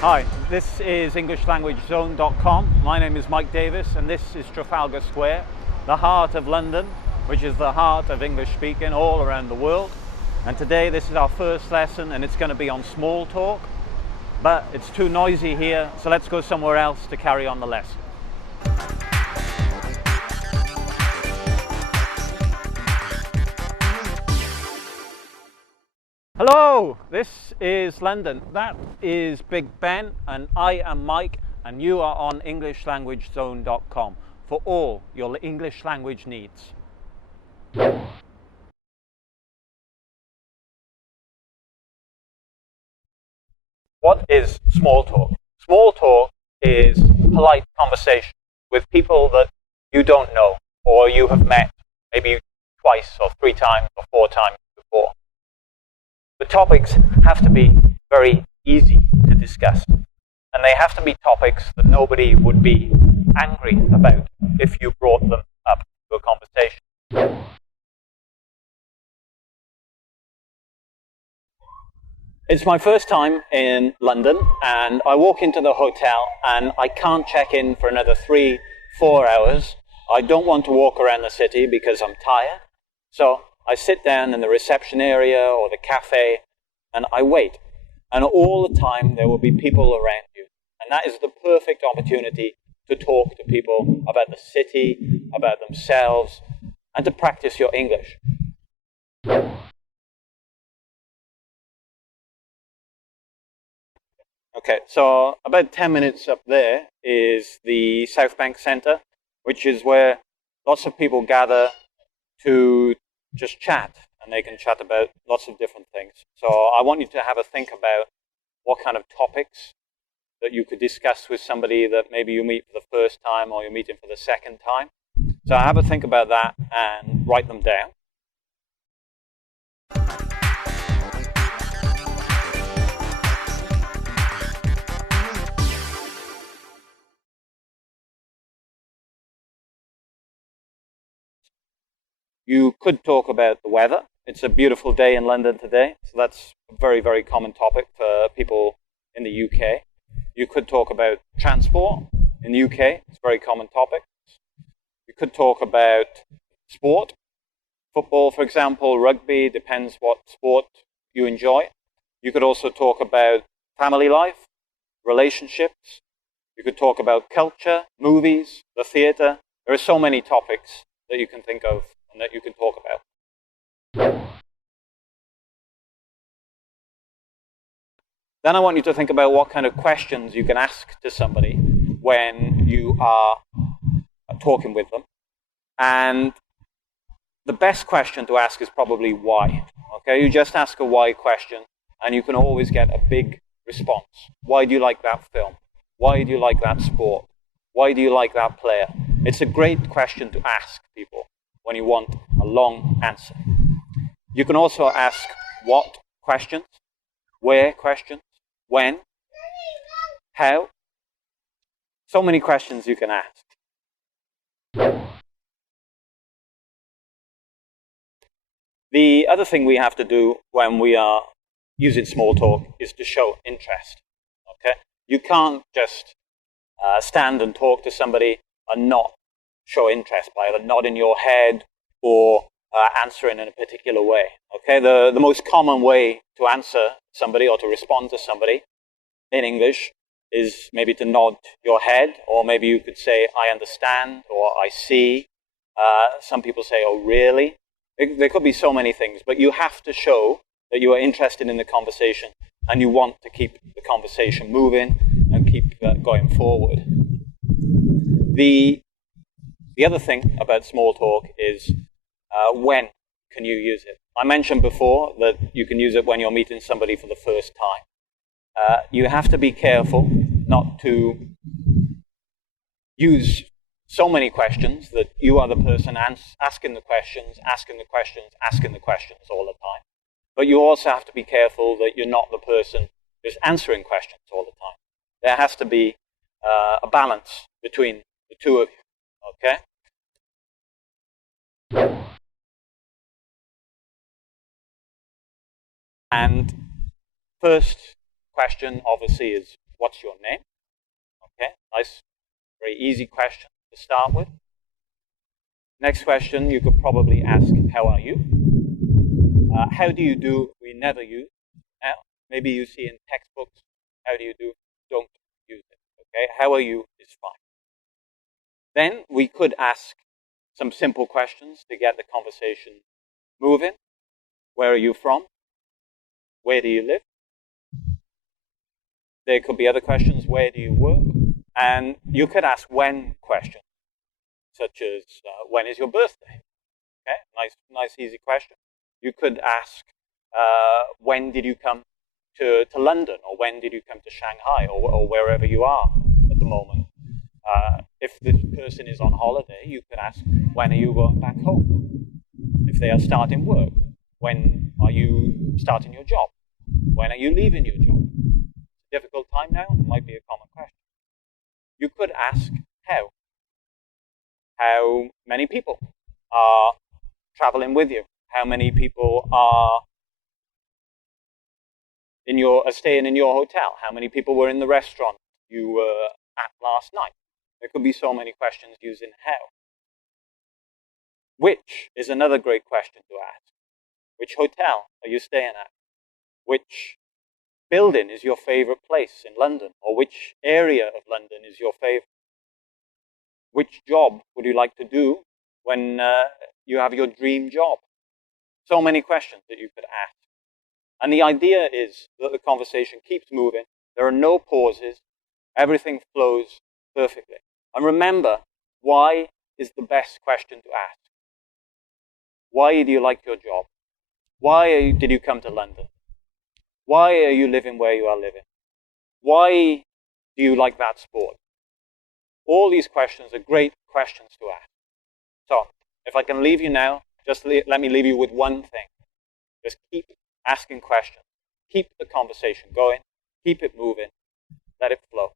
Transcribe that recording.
Hi, this is EnglishLanguageZone.com. My name is Mike Davies and this is Trafalgar Square, the heart of London, which is the heart of English speaking all around the world. And today this is our first lesson and it's going to be on small talk, but it's too noisy here, so let's go somewhere else to carry on the lesson. Hello, this is London. That is Big Ben and I am Mike and you are on EnglishLanguageZone.com for all your English language needs. What is small talk? Small talk is polite conversation with people that you don't know or you have met maybe twice or 3 times or 4 times before. The topics have to be very easy to discuss, and they have to be topics that nobody would be angry about if you brought them up to a conversation. It's my first time in London, and I walk into the hotel and I can't check in for another 3-4 hours. I don't want to walk around the city because I'm tired, so I sit down in the reception area or the cafe and I wait. And all the time there will be people around you. And that is the perfect opportunity to talk to people about the city, about themselves, and to practice your English. Okay, so about 10 minutes up there is the South Bank Centre, which is where lots of people gather to just chat, and they can chat about lots of different things. So I want you to have a think about what kind of topics that you could discuss with somebody that maybe you meet for the first time or you meet him for the second time. So have a think about that and write them down. You could talk about the weather. It's a beautiful day in London today, so that's a very, very common topic for people in the UK. You could talk about transport in the UK. It's a very common topic. You could talk about sport, football, for example, rugby, depends what sport you enjoy. You could also talk about family life, relationships. You could talk about culture, movies, the theatre. There are so many topics that you can think of and that you can talk about. Then I want you to think about what kind of questions you can ask to somebody when you are talking with them. And the best question to ask is probably why. Okay, you just ask a why question and you can always get a big response. Why do you like that film? Why do you like that sport? Why do you like that player? It's a great question to ask people when you want a long answer. You can also ask what questions, where questions, when, how. So many questions you can ask. The other thing we have to do when we are using small talk is to show interest. Okay? You can't just stand and talk to somebody and not show interest by either nodding your head or answering in a particular way. Okay? The most common way to answer somebody or to respond to somebody in English is maybe to nod your head, or maybe you could say, I understand, or I see. Some people say, oh, really? There could be so many things, but you have to show that you are interested in the conversation and you want to keep the conversation moving and keep going forward. The other thing about small talk is when can you use it? I mentioned before that you can use it when you're meeting somebody for the first time. You have to be careful not to use so many questions that you are the person asking the questions all the time. But you also have to be careful that you're not the person who's answering questions all the time. There has to be a balance between the two of you, okay? And first question, obviously, is what's your name? Okay, nice, very easy question to start with. Next question, you could probably ask, how are you? How do you do, we never use. Now, maybe you see in textbooks, how do you do, don't use it. Okay, how are you is fine. Then we could ask some simple questions to get the conversation moving. Where are you from? Where do you live? There could be other questions. Where do you work? And you could ask when questions, such as when is your birthday? Okay, nice, easy question. You could ask when did you come to London, or when did you come to Shanghai, or wherever you are at the moment. If this person is on holiday, you could ask, when are you going back home? If they are starting work, when are you starting your job? When are you leaving your job? Difficult time now? It might be a common question. You could ask how. How many people are traveling with you? How many people are staying in your hotel? How many people were in the restaurant you were at last night? There could be so many questions using how. Which is another great question to ask. Which hotel are you staying at? Which building is your favorite place in London? Or which area of London is your favorite? Which job would you like to do when you have your dream job? So many questions that you could ask. And the idea is that the conversation keeps moving. There are no pauses. Everything flows perfectly. And remember, why is the best question to ask? Why do you like your job? Why did you come to London? Why are you living where you are living? Why do you like that sport? All these questions are great questions to ask. So, if I can leave you now, just let me leave you with one thing. Just keep asking questions. Keep the conversation going. Keep it moving. Let it flow.